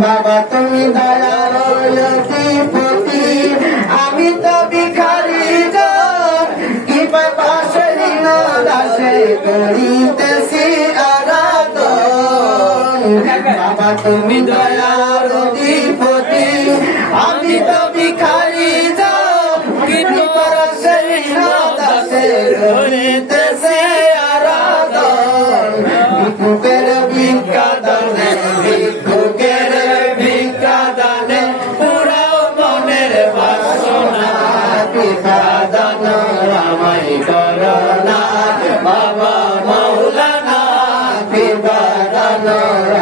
বাবা তুমি দয়ার লতিপতি আমি তো ভিখারি কি পাশে দাসে করিতেছি আরাধন বাবা তুমি দয়ার লতিপতি আমি তো ভিখারি কি পাশে দাসে করিতেছি আরাধন ভিক্ষুকের ভিক্ষা দানে ভিক্ষুকের ভিক্ষা দানে পুরাও মনের বাসনা কৃপা দান আমায় করোনা বাবা মৌলানা কৃপা দান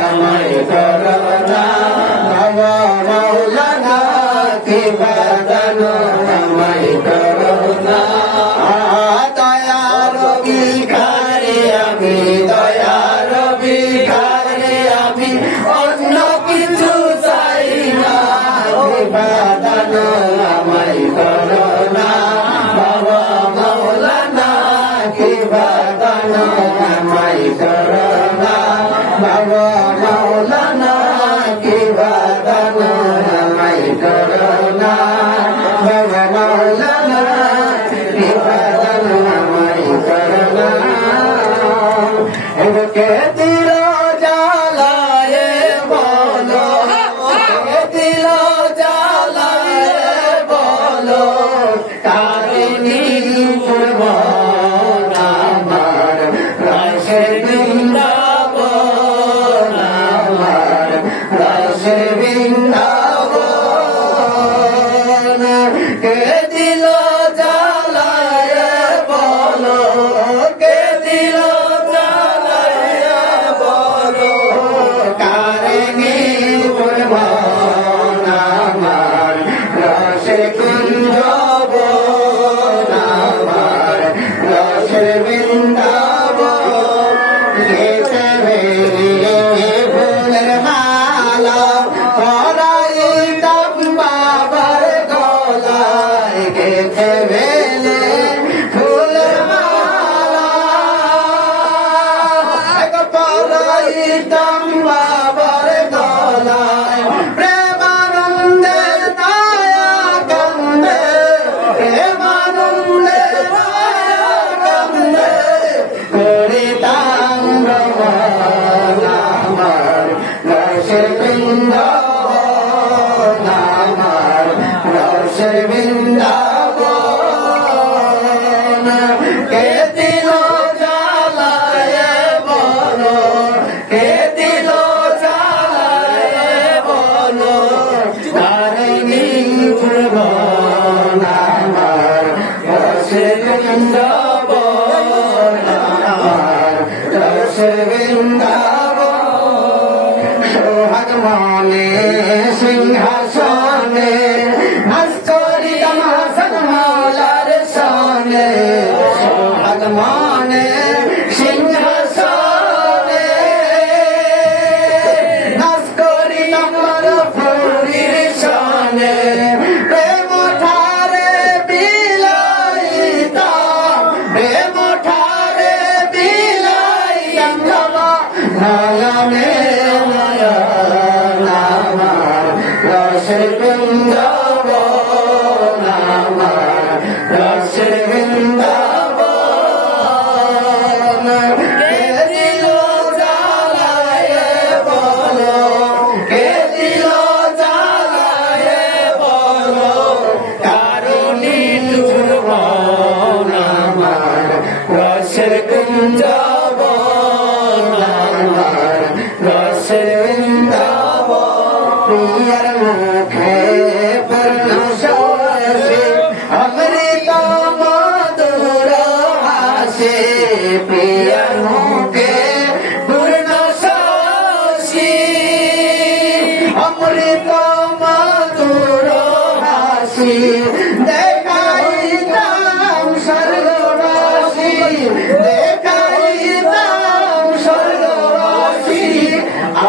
আমায় করোনা বাবা মৌলানা কৃপা দান আমায় করোনা দয়ার ভিখারি আমি দয়ার ভিখারি আমি অন্য কিছু চাই না কৃপা দান আমায় করোনা বাবা মৌলানা কৃপা দান আমায় করোনা বাবা মৌলানা কৃপা দান আমায় করোনা বাবা মৌলানা কৃপা দান আমায় করোনা কে দিল জ্বালায় বলো কে দিল জ্বালায় বলো কারিনী পূর্ব আমার রাশের বৃন্দাবন আমার রাশের বৃন্দাবন কে দিল জ্বালায় বলো কে দিল সিংহাসনে ভাস্করি তমাসন মালার সনে সোহাগ মনে সিংহাসনে ভাস্করি তমার ফুরির সনে প্রেম ঠারে বিলাইতা প্রেম ঠারে বিলাইতা নয়নে বৃন্দাবন আমার রসের বৃন্দাবন কে দিল জ্বালায় বলো কে দিল জ্বালায় বলো কারণী দুর্বল আমার রসের কুঞ্জবন আমার রসের প্রিয়ার মুখে পূর্ণ সরসে অমৃত মধুর হাসে প্রিয়ার মুখে পূর্ণ হাসি অমৃত মধুর হাসি দেখাইতাম স্বর্গবাসী দেখাইতাম স্বর্গবাসী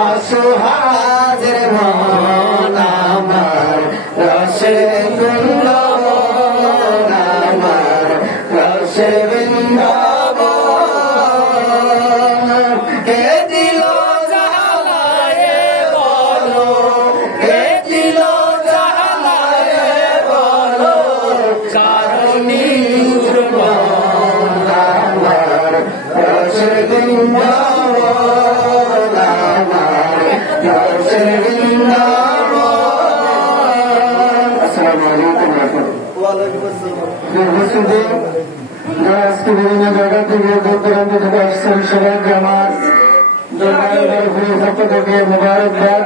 আসো হাজির মন আমার রসে বৃন্দাবন আমার রসে বৃন্দাবন কে দিল জালায়ে বলো কে দিল জালায়ে বলো কারণী ধ্রুবন আমার রসে বৃন্দাবন আমার রসে বৃন্দাবন। আসসালামু আলাইকুম যারা আজকে বিভিন্ন জায়গা থেকে দূর দূরান্ত থেকে আসছেন সবাইকে আমার পক্ষ থেকে মোবারকবাদ।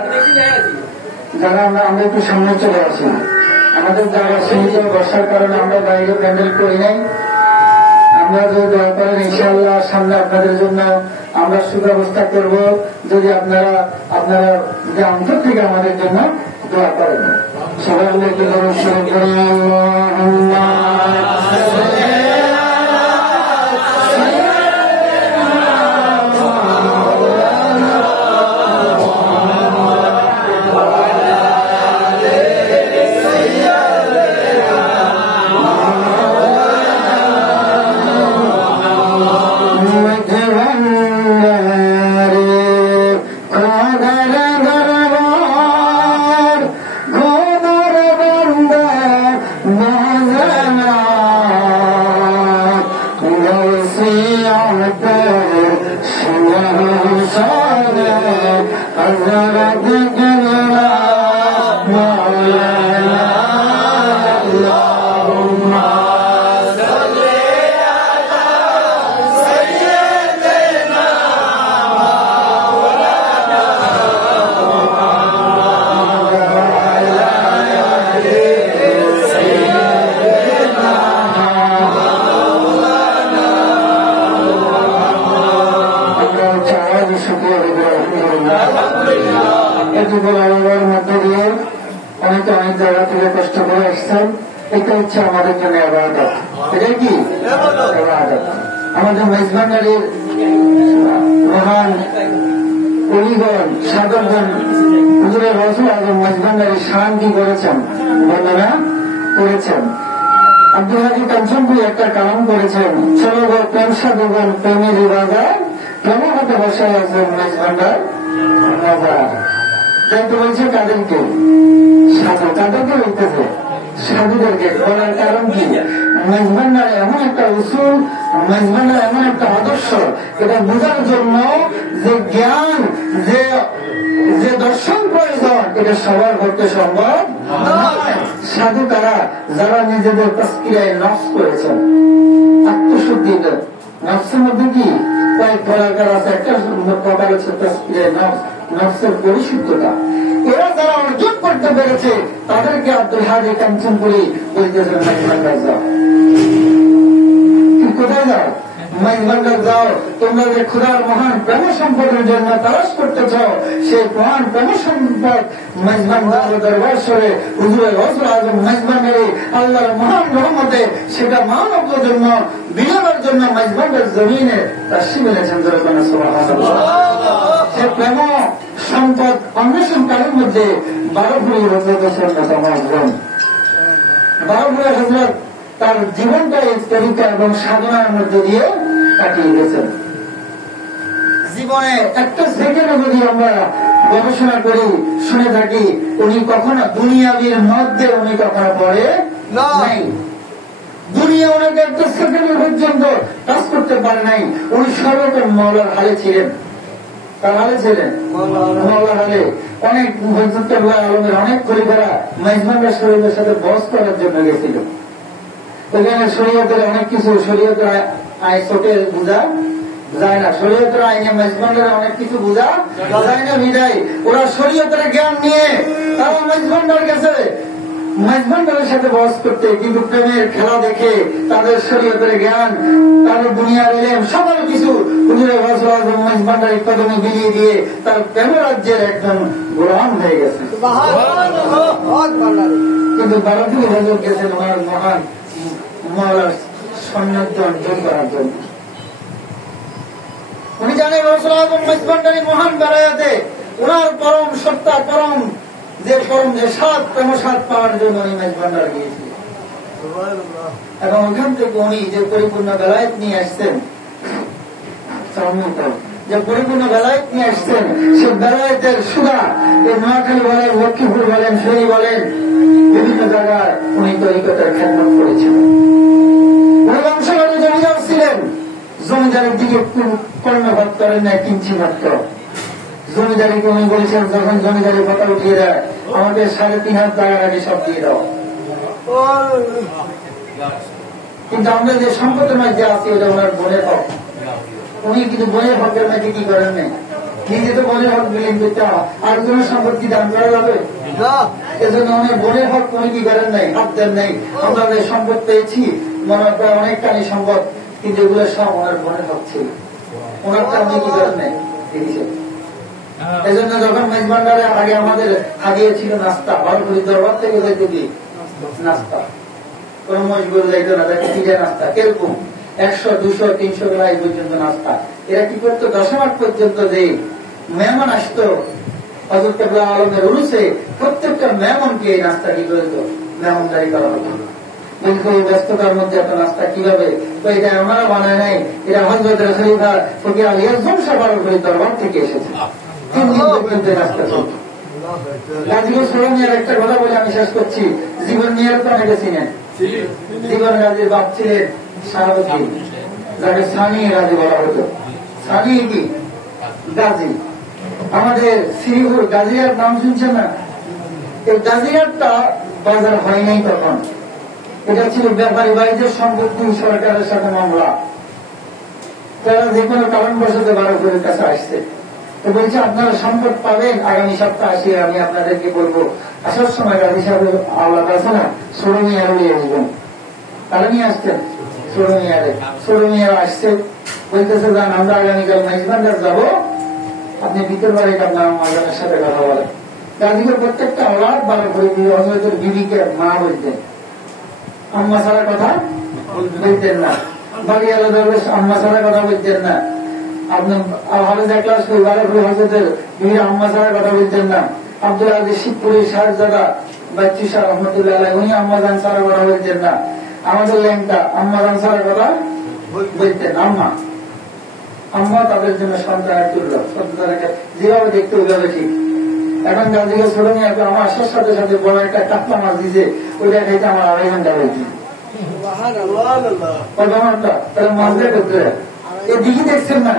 যারা আমরা একটু সামনে চলে আসি, আমাদের যারা সীমিত বর্ষার কারণে আমরা বাইরে প্যান্ডেল করি নাই। আমরা যদি দয়া করেন ইনশাআল্লাহ সামনে আপনাদের জন্য আমরা সুব্যবস্থা করব, যদি আপনারা যে অন্তর থেকে আমাদের জন্য দোয়া করেন। সবাই আমরা একটু শুরু করি। মধ্যে দিয়ে অনেক জায়গা থেকে কষ্ট করে আসছেন, এটা হচ্ছে আমাদের জন্য ইবাদত। এটাই কি ইবাদত? আমাদের মেজবান্ডারির মহান অলিগণ সাধকগণ হুজুরের রসুল আজম মেজবান্ডারির শান কি করেছেন, বর্ণনা করেছেন। আব্দুল হাজি কাঞ্চনপুরি একটা কালাম করেছেন, চলো গো প্রেম সাধুগণ প্রেমের বাজার প্রেমহাতে বসায় আছেন মেজবান্ডার বাজার। তাই তো বলছে তাদেরকে সাধু, তাদেরকে বলতেছে সাধুদেরকে বলার কারণ কি? মেজবান্ডার এমন একটা উসুল, মেজবান্ডার এমন একটা আদর্শ, এটা বোঝার জন্য যে জ্ঞান, যে দর্শন প্রয়োজন, এটা সবার করতে সম্ভব নয়। সাধু তারা যারা নিজেদের তাসকিয়ায় নফস করেছেন, আত্মশুদ্ধি। নফসের মধ্যে কি কয়েক প্রকার আছে, একটা প্রকার হচ্ছে তাসকিয়ায় নফস, নফসের পরিশুদ্ধতা। এরা যারা অর্জন করতে পেরেছে তাদেরকে আব্দুল হাজি কাঞ্চনপুরি বলতেছেন মেজবান্ডার যাও। কোথায় যাও? মেজবান্ডার যাও। তোমরা যে খুদার মহান প্রেম সম্পদের জন্য তালাশ করতেছ, সেই মহান প্রেম সম্পদ মেজবান্ডার দরবার সরে হুজুরের রসুল আজম মেজবান্ডারি আল্লাহর মহান রহমতে সেটা মানবদের জন্য বিনিয়োগের জন্য মেজবান্ডার জমিনে তাশরীফ এনেছেন। সে প্রেম সম্পদ অন্বেষণকারীর মধ্যে বারোপুরি হজরত অন্যতম। বারোপুরি হজরত তার জীবনটা এই তরিকা এবং সাধনার মধ্যে দিয়ে কাটিয়ে গেছেন। জীবনে একটা সেকেন্ডে যদি আমরা গবেষণা করি, শুনে থাকি, উনি কখনো দুনিয়াবির মধ্যে উনি কখনো পড়ে নাই। দুনিয়া ওনাকে একটা সেকেন্ডের পর্যন্ত কাজ করতে পারে নাই। উনি সর্বপ্রথম মওলার হালে ছিলেন। তার হালে ছিলেন মওলার হালে। অনেক আলমের অনেক খলিফারা মেজবান্ডার শরীফের সাথে বস করার জন্য গেছিল। ওখানে শরীয়তের অনেক কিছু, শরীয়তের আইন চোখে বোঝা যায় না, শরীয়তের আইনে মেজবান্ডারে অনেক কিছু বোঝা যায় না। বিদায় ওরা শরীয়তের জ্ঞান নিয়ে তারা মেজবান্ডার গেছে। মেজবান্ডারের সাথে বস করতে, কিন্তু প্রেমের খেলা দেখে তাদের শরীয়তের জ্ঞান, তাদের দুনিয়ার এলেম, সকল কিছু হুজুরে গৌসুল আজম মেজবান্ডারি কদমে বিলিয়ে দিয়ে তার প্রেম রাজ্যের একজন গোলাম হয়ে গেছে। কিন্তু ভারতীয় হজর গেছেন ওনার মহান মহলার সান্নিধ্য অর্জন করার জন্য। উনি জানেন গৌসুল আজম মেজবান্ডারি মহান বেড়ায়াতে ওনার পরম সত্তা, পরম যে স্বাদ, প্রেম স্বাদ পাওয়ার জন্য উনি মেজবান্ডার গিয়েছিলেন। এবং ওখান থেকে উনি যে পরিপূর্ণ বেলায়েত নিয়ে আসছেন, যে পরিপূর্ণ বেলায়েত নিয়ে আসছেন, সে বেলায়েতের সুধা এই নোয়াখালী বলেন, লক্ষ্মীপুর বলেন, ফেনী বলেন, বিভিন্ন জায়গায় উনি তরিকতের খেদমত করেছেন। উনি বংশগত জমিদার ছিলেন, জমিদারের দিকে কর্ণপাত করেন না কিঞ্চি মাত্র। জমিদারিকে উনি বলছেন, যখন জমিদারি কথা উঠিয়ে দেয়, আমাদের 3.5 হাত জায়গার আগে সব দিয়ে দাও। কিন্তু আমরা যে সম্পদের মধ্যে আছি ওটা ওনার বোনের হক। উনি কিন্তু বোনের হকের মধ্যে কি করেন নাই, নিজে তো বোনের হক বিলীন করতে আর কোন সম্পত্তি দান করা যাবে? এজন্য উনি বোনের হক উনি কি করেন নাই, হাত দেন নাই। আমরা যে সম্পদ পেয়েছি মনে হয় অনেকখানি সম্পদ, কিন্তু এগুলো সব ওনার বোনের হক ছিল। ওনারটা উনি কি করেন নাই, দেখেছেন। এই জন্য যখন মেজবান্ডারে আগে আমাদের আগে ছিল নাস্তা, বারোপুরি দরবার থেকে যাইতে কি নাস্তা, কোন মজবুর যাইত না, দেখে নাস্তা কিরকম 100, 200, 300 বেলায় পর্যন্ত নাস্তা। এরা কি করতো, 10 মাস পর্যন্ত যে মেহমান আসতো হযরত কেবলা আলমের উরুসে, প্রত্যেকটা মেহমানকে এই নাস্তা কি করতো, মেহমানদারি করা হতো। কিন্তু এই ব্যস্ততার মধ্যে এত নাস্তা কিভাবে, এটা আমরা বানায় নাই, এটা হযরত খলিফা ফকির আলী আজম সাহেব বারোপুরি দরবার থেকে এসেছে। গাজীপুর সোলমিয়ার একটা কথা বলে আমি শেষ করছি। জীবন মিয়ার তো অনেকে চিনেন। জীবন গাজীর বাপ ছিলেন শাহাবুদ্দিন, যাকে সানি গাজী বলা হতো। সানি কি গাজী, আমাদের শ্রীপুর গাজীহাট নাম শুনছেন না? এই গাজীহাটটা বাজার হয় নাই তখন। এটা ছিল ব্যাপারী বাড়িদের সম্পত্তি, সরকারের সাথে মামলা। তারা যে কোনো কারণবশত বারোপুরের কাছে আসছে, তো বলছে আপনারা সম্পদ পাবেন, আগামী সপ্তাহ আসি আমি আপনাদেরকে বলবো। আসার সময় গাজী সাহেবের আওলাদ আছে না, সোলমিয়ারে নিয়ে আসবেন। তারা নিয়ে আসছেন সোলমিয়ারা আসছে, বলতেছে যান আমরা আগামীকাল মেজবান্ডার যাবো, আপনি ভিতর বাড়ি আপনার মাজানের সাথে কথা বলেন। গাজীপুর প্রত্যেকটা আওলাদ বারোপুরি হযরতের বিবিকে মা বলতেন, আম্মা ছাড়া কথা বলতেন না। বাড়ি আলাদা আম্মা ছাড়া কথা বলতেন না। আপনি হাফেজা ক্লাস বারোপুরি হযরতের বিবির আম্মা ছাড়া কথা বলতেন না। আব্দুল আজিজ শিবপুরীর শাহজাদা বাচ্চু শাহ রহমতুল্লাহ আলাইহি উনি আম্মাজান ছাড়া কথা বলতেন না। আমাদের ল্যাংটা আম্মাজান ছাড়া কথা বলতেন। আম্মা তাদের জন্য সন্তানের তুল্য, সন্তানকে যেভাবে দেখতে ওইভাবে ঠিক। এখন গাজীকে ছোট নিয়ে আমার আসার সাথে সাথে বড় একটা কাতলা মাছ দিয়েছে, ওইটা খাইতে আমার 2.5 ঘন্টা হয়েছে। তাহলে মাছ দিয়ে করতে এই দিঘি দেখছেন না,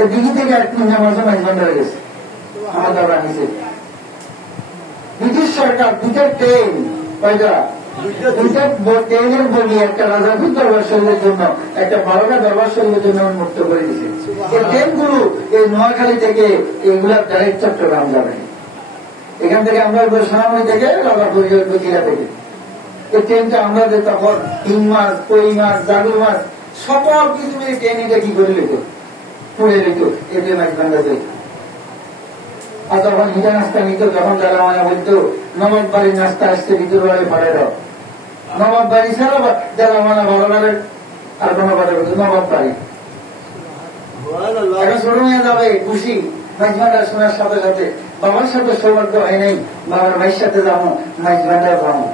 এই দিঘি থেকে 1 মিনিট মাঝে মেজবান্ডার হয়ে গেছে। আমার দাদা নিচে ব্রিটিশ সরকার 2টা ট্রেন, কয়টা 2টা ট্রেনের বলি, একটা রাজাপুর দরবার শরীফের জন্য, একটা বারোটা দরবার শরীফের জন্য মুক্ত করে দিয়েছে। এই ট্রেনগুলো এই নোয়াখালী থেকে এইগুলা ডাইরেক্ট চট্টগ্রাম যাবে। এখান থেকে আমরা সোনামণি থেকে রাজাপুর জেলা থেকে এই ট্রেনটা আমরা তখন হিং মাছ, কই মাছ, জাগুর মাছ সকল কিছু মিলে ট্রেন এটা কি করে লিখো, পুড়ে লিখো, এতে মেজবান্ডার যেত। আর তখন হিটা নাস্তা নিত, যখন যারা মানে বলতো নবাব বাড়ির নাস্তা আসছে ভিতর বাড়ি ভাড়ে দাও, নবাব বাড়ি ছাড়া যারা মানে বড় বাড়ির আর কোনো বাড়ি বলতো নবাব বাড়ি। এখন ছোট মেয়ে যাবে খুশি, মেজবান্ডার শোনার সাথে সাথে বাবার সাথে সৌভাগ্য হয় নাই, বাবার ভাইয়ের সাথে যাবো, মেজবান্ডার যাবো,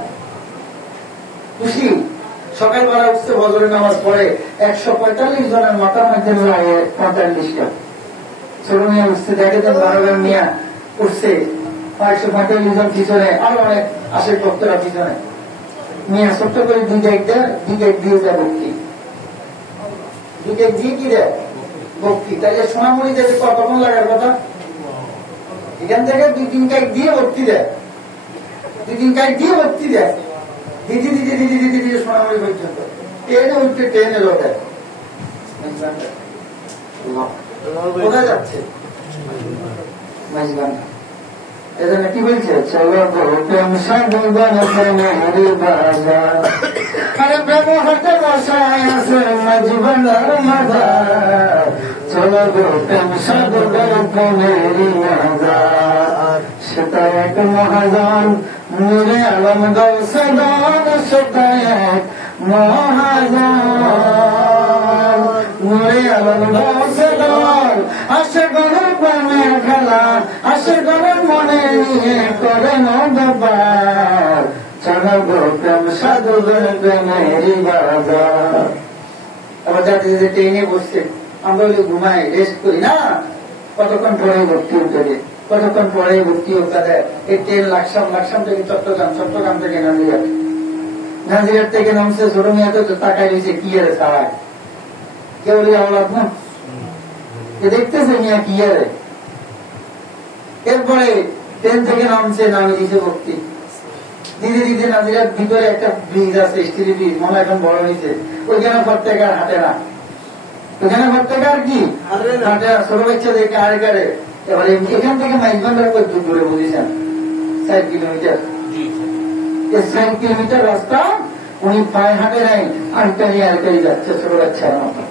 খুশি। সকালবেলা উঠছে, বজরের নামাজ পড়ে 145 জনের মাথার মধ্যে 45টা ছোট মেয়ে উঠছে, দেখে তো 12 জন মিয়া উঠছে, 145 জন পিছনে, আরো অনেক আশের ভক্তরা পিছনে। মিয়া ছোট্ট করে 2 কেক দিয়ে দেয় ভক্তি, 2 কেক দিয়ে কি দেয় ভক্তি। তাহলে সোনামণি দেবে কতক্ষণ লাগার কথা, এখান থেকে 2-3 কেক দিয়ে ভক্তি দেয়, 2-3 কেক দিয়ে ভক্তি দেয়, দিদি দিদি দিদি দিদি দিদি সোনামণি পর্যন্ত ট্রেনে উঠতে ট্রেনে লোটে। কোথায় যাচ্ছে মেজবান্ডার? এজন্য কি বলছে, চলো প্রেম সাধু বনপ্রেমের বাজার, আরে প্রেম হতে বসায় আছে জীবনের মাঝার, চলো প্রেম সাধু বনপ্রেমের বাজার। সেটা এক মহাজন নূরে আলম গৌসদান, সেটা এক মহাজন নূরে আলম গৌসদান, আসে গরুর প্রেমের খেলা, আসে গরুর মনে নিয়ে করে নবার, চলো প্রেম সাধু প্রেমের বাজার। আবার যাতে যে ট্রেনে বসছে আমরা ওই ঘুমাই রেস্ট করি না, কতক্ষণ পরে ভর্তি উঠে, কতক্ষণ পরে ভর্তি উঠা দেয়। এই ট্রেন লাকসাম থেকে চট্টগ্রাম, চট্টগ্রাম থেকে নাজিরাট, নাজিরাট থেকে নামছে ছোট মেয়াতে তাকাই দিয়েছে কি আরে সারায় কেউ আওলাদ না দেখতেছে মিয়া কি আরে। এরপরে ট্রেন থেকে নামছে, নামে দিয়েছে ভক্তি দিদি দিদি নাজিরার ভিতরে একটা ব্রিজ আছে, স্টিল ব্রিজ, মনে এখন বড় হয়েছে, ওইখানে প্রত্যেকার হাঁটে না, ওইখানে প্রত্যেকার কি হাঁটে না, ছোট বাচ্চা দেখে আড়ে কাড়ে। এবারে এখান থেকে মাইজবান্ডার কত দূরে বুঝেছেন, 60 কিলোমিটার। 60 কিলোমিটার রাস্তা উনি পায়ে হাঁটে নাই, আড়কারি আড়কারি যাচ্ছে ছোট বাচ্চার মতো।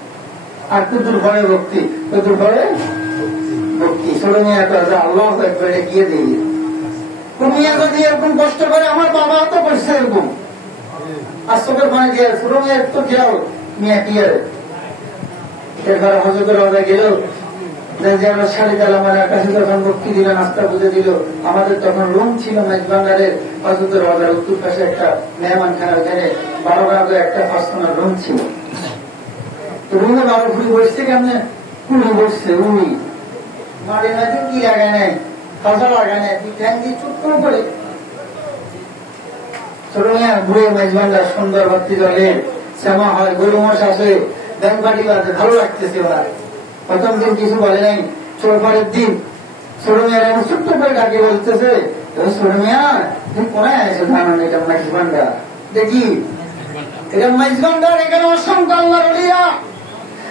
আর কুদুর ভরে ভক্তি, কুদুর ভরে ভক্তি, ছোট মেয়ে আল্লাহ একবারে গিয়ে দিয়ে মিয়া যদি এরকম কষ্ট করে, আমার বাবা তো করছে এরকম, আর চোখের পানি দিয়ে ছোট মেয়ের তো ঘেরাও মিয়া কি আর। এরপরে হজরতের রাজা গেল, যে আমরা সাড়ে কাল আমার কাছে যখন ভক্তি দিল, নাস্তা বুঝে দিল, আমাদের তখন রুম ছিল মেজবান্ডারের হজরতের রাজার উত্তর পাশে একটা মেহমানখানা, ওখানে 12 রাজা একটা পার্সোনাল রুম ছিল। তো রুমে 12 ফুড়ি বসছে, কেমনে কুড়ি বসছে, উনি মারে মাঝে কি লাগায় নাই, কাঁচা লাগায় নাই, ঠ্যাং দিয়ে চুপ করে ছোট মেয়া ঘুরে মেজবান্ডার সুন্দর ভক্তি দলে শ্যামা হয়, গরু মোষ আসে, ব্যাংক পাটি বাজে, ভালো লাগতেছে ওরা। প্রথম দিন কিছু বলে নাই, পরের দিন ছোট মেয়েরা এমন ছোট্ট করে ডাকে বলতেছে, ছোট মেয়া তুমি কোনায় আসে ধান, এটা মাইজবান্ডার, দেখি এটা মাইজবান্ডার, এখানে অসংখ্য আল্লাহর ওলিয়া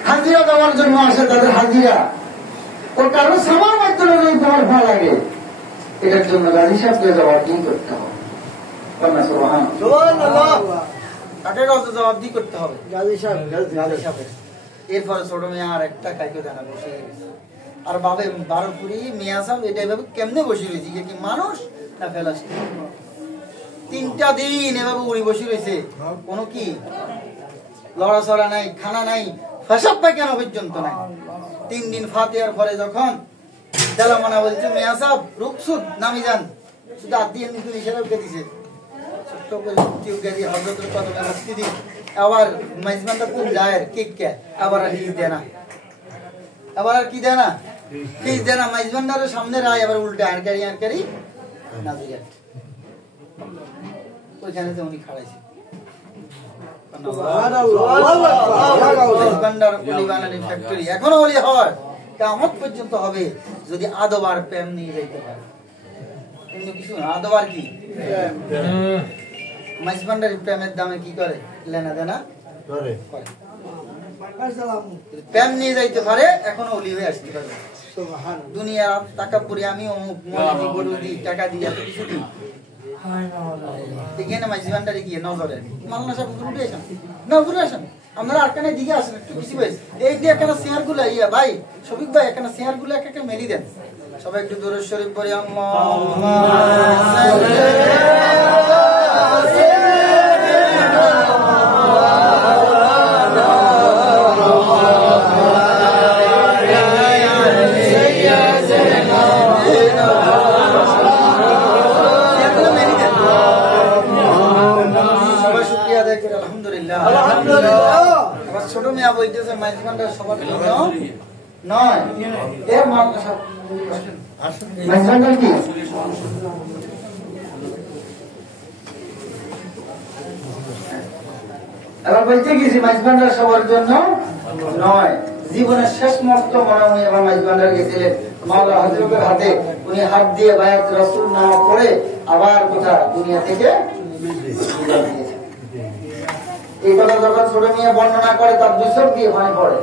হাজিরা দেওয়ার জন্য আসে, তাদের হাজিরা ও কারো সামার মাধ্যমে যদি তোমার ভালো লাগে, এটার জন্য গাজী সাহেবকে জবাবদিহি করতে হবে। জবাবদিহি করতে হবে গাজী সাহেবের। এরপরে ছোট মেয়ে আর একটা কাইকে জানা বসে গেছে, আর বাবে 12 ফুড়ি মেয়া সাহেব এটা এভাবে কেমনে বসে রয়েছে, কি মানুষ না ফেলাস্টিক। 3টা দিন এভাবে উড়ি বসে রয়েছে, কোন কি লড়াচড়া নাই, খানা নাই, ফেসাব পায়খানা পর্যন্ত নাই। 3 দিন ফাতিহার পরে যখন দেলামানা বলছে মেয়া সাহেব রুকসুদ নামি যান, শুধু হাত দিয়ে নিচু ইশারা দিছে, ছোট্ট করে দিয়ে হযরতের কদমে মুক্তি দিই। আবার মাইজবান্ডার খুব যায় কেক কে, আবার আর কি দেয় না, আবার আর কি দেয় না, ফিস দেয় না। মাইজবান্ডারের সামনে রায় আবার উল্টা আরকারি নাজিরাট, ওইখানে তো উনি খাড়াইছে। এখনো ওলি হওয়ার কিয়ামত পর্যন্ত হবে যদি আদবার প্রেম নিয়ে যাইতে পারে। অন্য কিছু না, আদবার কি মাইজবান্ডারি প্রেমের দামে কি করে, লেনা দেনা করে, প্রেম নিয়ে যাইতে পারে, এখনো ওলি হয়ে আসতে পারে। দুনিয়া টাকা পুরি আমি অমুক মনে গরু দিই, টাকা দিই, এত কিছু দিই, এখানে মাইজবান্ডারে গিয়ে নজরে মালনা সাহেব ঘুরে আসেন না, ঘুরে আসেন আপনারা আটখানে দিকে আসেন, একটু বেশি বেশ এই দিয়ে একটা শেয়ার গুলো ইয়া ভাই শফিক ভাই, একটা শেয়ার গুলো একটা মেরি দেন সবাই, একটু দরুদ শরীফ পড়ি। ছোট মেয়া বলতেছে মাইজবান্ডার সবার নয়, এবার বলতে গেছি মাইজবান্ডার সবার জন্য নয়। জীবনের শেষ মুহূর্ত মনে উনি এবার মাইজবান্ডার গেছিলেন, মাওলা হযরতের হাতে উনি হাত দিয়ে বায়াত রাসূল নামা পড়ে আবার কোথা দুনিয়া থেকে এই কথা যখন ছোট মেয়ে বর্ণনা করে তার 200 দিয়ে পানি পড়ে।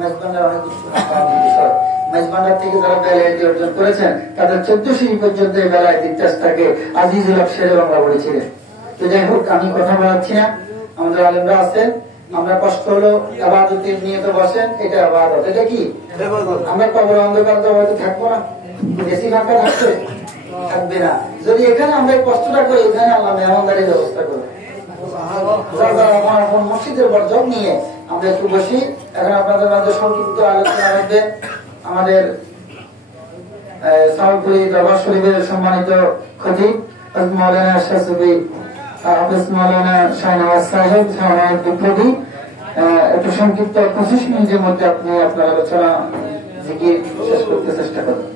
মেজবান্ডার অনেক কিছু মেজবান্ডার থেকে যারা বেলায়েতি অর্জন করেছেন তাদের 14 সিঁড়ি পর্যন্ত এই বেলায়েত ইতিহাসটাকে আজিজুল হক শেরে বাংলা বলেছিলেন। তো যাই হোক, আমি কথা বলাচ্ছি না, আমাদের আলেমরা আছেন। আমরা কষ্ট হলো আবাদতের নিয়ে তো বসেন, এটা আবাদত। এটা কি আমরা কবর অন্ধকার তো হয়তো থাকবো না, বেশি ফাঁকা থাকবে থাকবে না। যদি এখানে আমরা কষ্টটা করি, এখানে আল্লাহ মেহমানদারির ব্যবস্থা করবো। মসজিদের বর্জন নিয়ে আমরা একটু বসি। এখন আপনাদের মাঝে সংক্ষিপ্ত আলোচনা হবে আমাদের সাউপুরি দরবার শরীফের সম্মানিত খতিব মৌলানা শাহসুবি হাফেজ মৌলানা শাহনওয়াজ সাহেব শাহনওয়াজ বিপ্লবী একটু সংক্ষিপ্ত 25 মিনিটের মধ্যে আপনি আপনার আলোচনা জিকির শেষ করতে চেষ্টা করবেন।